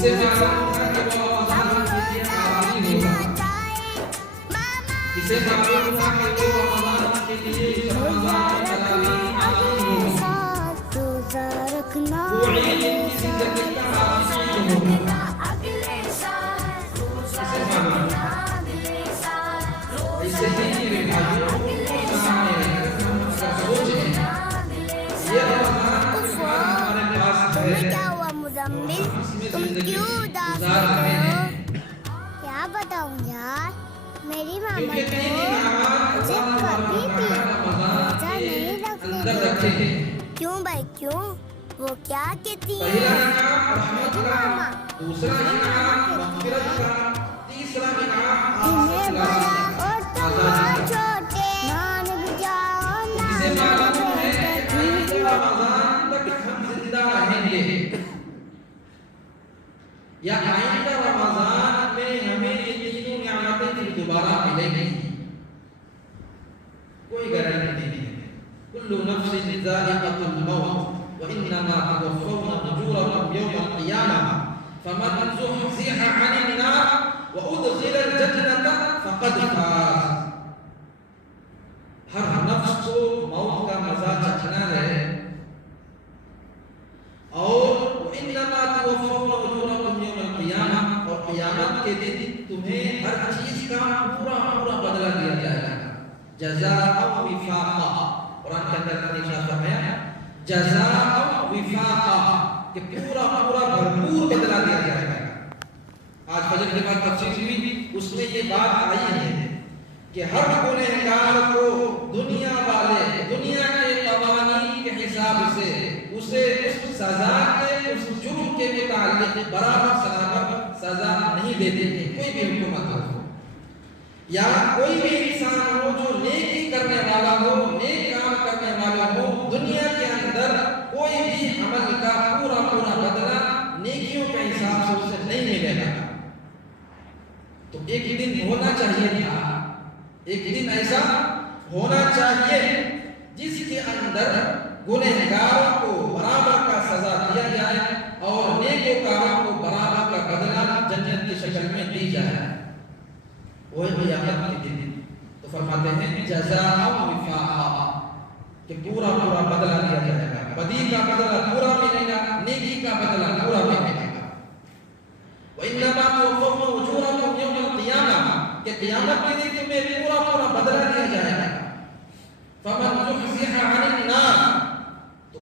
इससे मालूम होगा कि वो रमजान के लिए पाबंदी होगा। इससे मालूम होगा कि वो रमजान के लिए रमजान में तरावीह हासिल होगा। वो ईद की जिंदगी का हासिल होगा। इससे मालूम होगा। इससे नहीं मेरे भाइयों सामने हम सोचें ये रमजान के बाद हमारे पास है। क्या हुआ मुजम्मिल, तुम क्यों उदास रहते हो? क्या बताऊं यार, मेरी मामा तो मुझे कभी भी रोजा नहीं रखने देती। क्यों भाई क्यों? वो क्या कहती है? पहला इनाम रहमत का, दूसरा इनाम मग़फ़िरत का, तीसरा इनाम जिन्हें बड़ा और तुम छोटे मान भी जाओ ना। इसे मालूम है कि रमजान तक हम जिंदा रहेंगे या आइंदा रमजान में हमें ये तीनों नियामतें फिर दोबारा मिलेंगी, कोई गारंटी नहीं है। कुल्लु नफ्सिन ज़ाइक़तुल मौत व इन्नमा तुवफ़्फ़ौना उजूरकुम यौमल क़ियामह फमन ज़ुहज़िहा अनिन नार व उदख़िलल जन्नता फ़क़द फ़ाज़। हर नफ्स को मौत का मजा चखना है और इन्नमा तुवफ़्फ़ौना उजूरकुम यौमल क़ियामह, और क़यामत के दिन तुम्हें हर चीज का पूरा पूरा बदला दिया जाएगा। जज़ाअन विफ़ाक़ा, कुरान के अंदर अल्लाह ने फरमाया जज़ाअन विफ़ाक़ा कि पूरा पूरा भरपूर बदला दिया जाएगा। आज फजर के बाद तफसीर हुई, उसमें ये बात आई है कि हर गुनहगार को दुनिया वाले दुनिया के कवानीन के हिसाब से उसे उस सजा के उस जुर्म के मुताल्लिक़ बराबर सजा नहीं देते हैं। कोई भी हुकूमत हो या कोई भी इंसान हो जो नेकी करने वाला हो, नेक काम करने वाला हो, दुनिया के अंदर कोई भी अमल का पूरा पूरा बदला नेकियों के हिसाब से उसे नहीं मिलेगा। तो एक दिन होना चाहिए था, एक दिन ऐसा होना चाहिए जिसके अंदर गुनहगारों को बराबर का सजा दिया जाए और नेकोकारों को बराबर का बदला जन्नत की शक्ल में दी जाए। वो क़यामत के दिन तो फरमाते हैं जज़ाअन विफ़ाक़ा कि पूरा पूरा बदला दिया जाएगा। बदी का बदला पूरा मिलेगा, नेकी का बदला